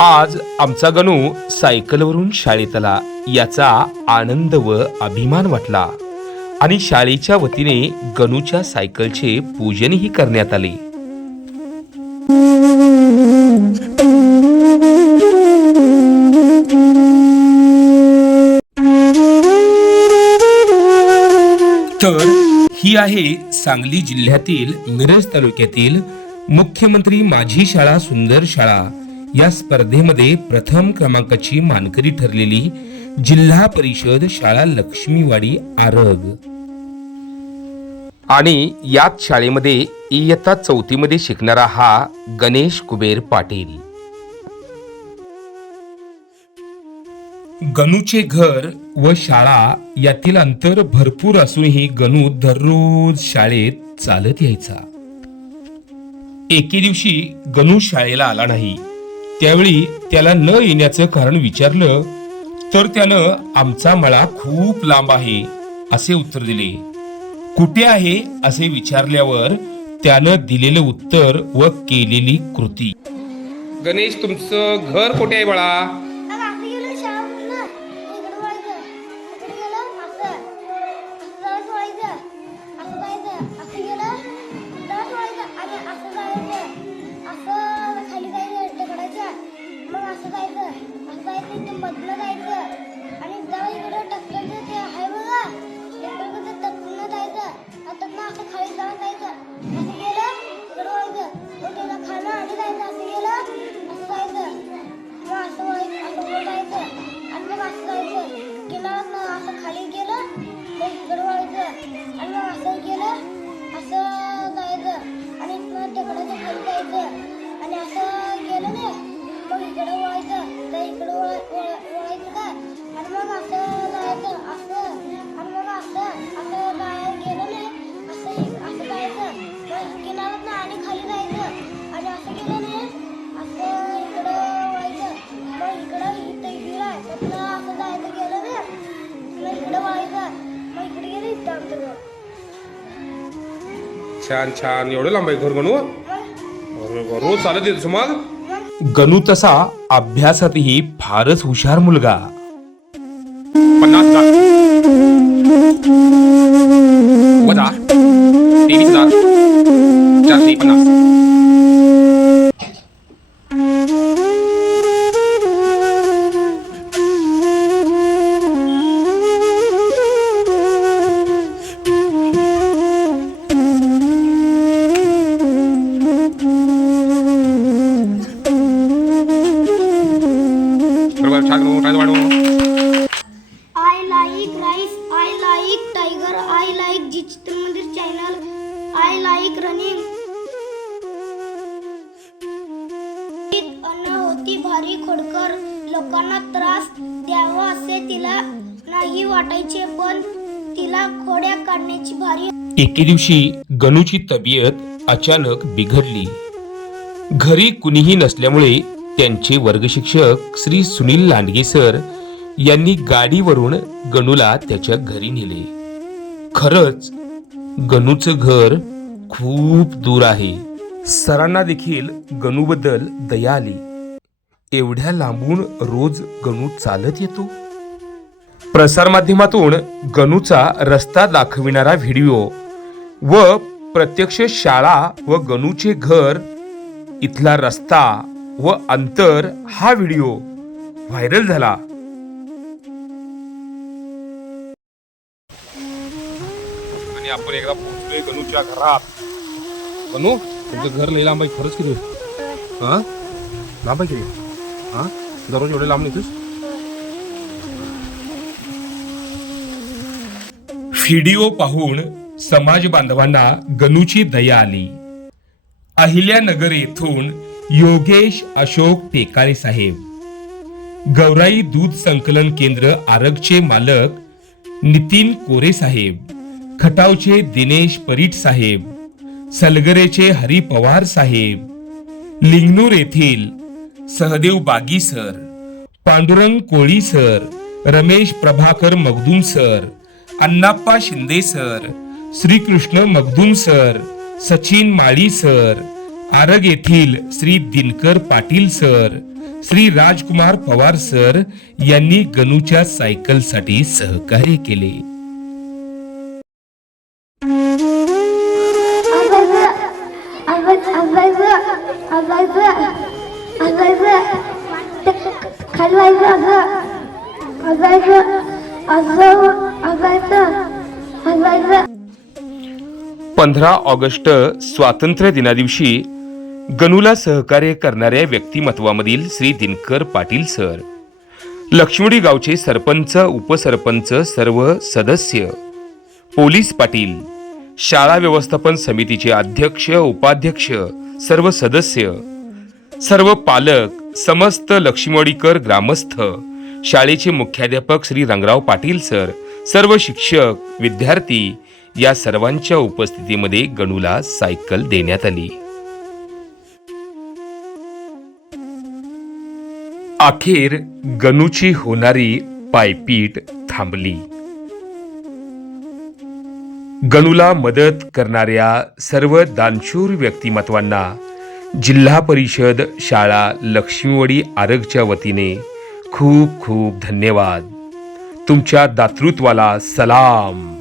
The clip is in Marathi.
आज आमचा गणू सायकलवरून शाळेत आला याचा आनंद व अभिमान वाटला. आणि शाळेच्या वतीने गणूच्या सायकलचे पूजनही करण्यात आले. तर ही आहे सांगली जिल्ह्यातील मिरज तालुक्यातील मुख्यमंत्री माझी शाळा सुंदर शाळा. या स्पर्धेमध्ये प्रथम क्रमांकाची मानकरी ठरलेली जिल्हा परिषद शाळा लक्ष्मीवाडी आरग. आणि याच शाळेमध्ये इयत्ता चौथीमध्ये शिकणारा हा गणेश कुबेर पाटील. गणूचे घर व शाळा यातील अंतर भरपूर असूनही गणू दररोज शाळेत चालत यायचा. एके दिवशी गणू शाळेला आला नाही. त्यावेळी त्याला न येण्याचं कारण विचारलं तर त्यानं आमचा मळा खूप लांब आहे असे उत्तर दिले. कुठे आहे? असे विचारल्यावर त्यानं दिलेलं उत्तर व केलेली कृती. गणेश तुमचं घर कुठे आहे बाळा छान छान. एवढं लांब आहे घर गणू रोज चालत येतो मग. गणू तसा अभ्यासातही फारच हुशार मुलगा. पन्नास हजार. वजा. तेवीस हजार. चारशे पन्नास. अन्न होती भारी खोडकर लोकांना त्रास द्यावा असे तिला नाही वाटायचे. पण तिला खोड्या काढण्याची भारी एके दिवशी गणूची तब्येत अचानक बिघडली. घरी कुणीही नसल्यामुळे त्यांचे वर्गशिक्षक श्री सुनील लांडगे सर यांनी गाडीवरून गणूला त्याच्या घरी नेले. खरच गणूचं घर खूप दूर आहे. सरांना देखील गणूबद्दल दया आली. एवढ्या लांबून रोज गणू चालत येतो? प्रसारमाध्यमातून गणूचा रस्ता दाखविणारा व्हिडिओ व प्रत्यक्ष शाळा व गणूचे घर इथला रस्ता व अंतर हा व्हिडिओ व्हायरल झाला. आणि आपण एकदा पोहोचलोय गणूच्या घरात. गणू? तुमचं घर लई लांब आहे खरंच किती हा? लांब आहे किती? हां? दररोज एवढे लांब नेतोस? व्हिडिओ पाहून समाज बांधवांना गणूची दया आली. अहिल्यानगर येथून योगेश अशोक टेकारे साहेब. गौराई दूध संकलन केंद्र आरगचे मालक नितीन कोरे साहेब. खटावचे दिनेश परीट साहेब. सलगरेचे हरी पवार साहेब लिंगनूर येथील Sahadev Bagi sir Pandurang Koli sir Ramesh Prabhakar Magdum sir Annappa Shinde sir Shrikrishna Magdum sir Sachin Mali sir Arag येथील श्री दिनकर पाटील सर श्री राजकुमार पवार सर यांनी गणूच्या सायकलसाठी सहकार्य केले. असं असं असायचं पंधरा ऑगस्ट स्वातंत्र्य दिनादिवशी गणूला सहकार्य करणाऱ्या व्यक्तिमत्वामधील श्री दिनकर पाटील सर लक्ष्मणी गावचे सरपंच उपसरपंच सर्व सदस्य पोलीस पाटील शाळा व्यवस्थापन समितीचे अध्यक्ष उपाध्यक्ष सर्व सदस्य सर्व पालक समस्त लक्ष्मीवाडीकर ग्रामस्थ. शाळेचे मुख्याध्यापक श्री रंगराव पाटील सर सर्व शिक्षक विद्यार्थी या सर्वांच्या उपस्थितीमध्ये गणूला सायकल देण्यात आली. अखेर गणूची होणारी पायपीट थांबली. गणूला मदत करणाऱ्या सर्व दानशूर व्यक्तिमत्वांना जिल्हा परिषद शाळा लक्ष्मीवडी आरगच्या वतीने खूप खूप धन्यवाद. तुमच्या दातृत्वाला सलाम.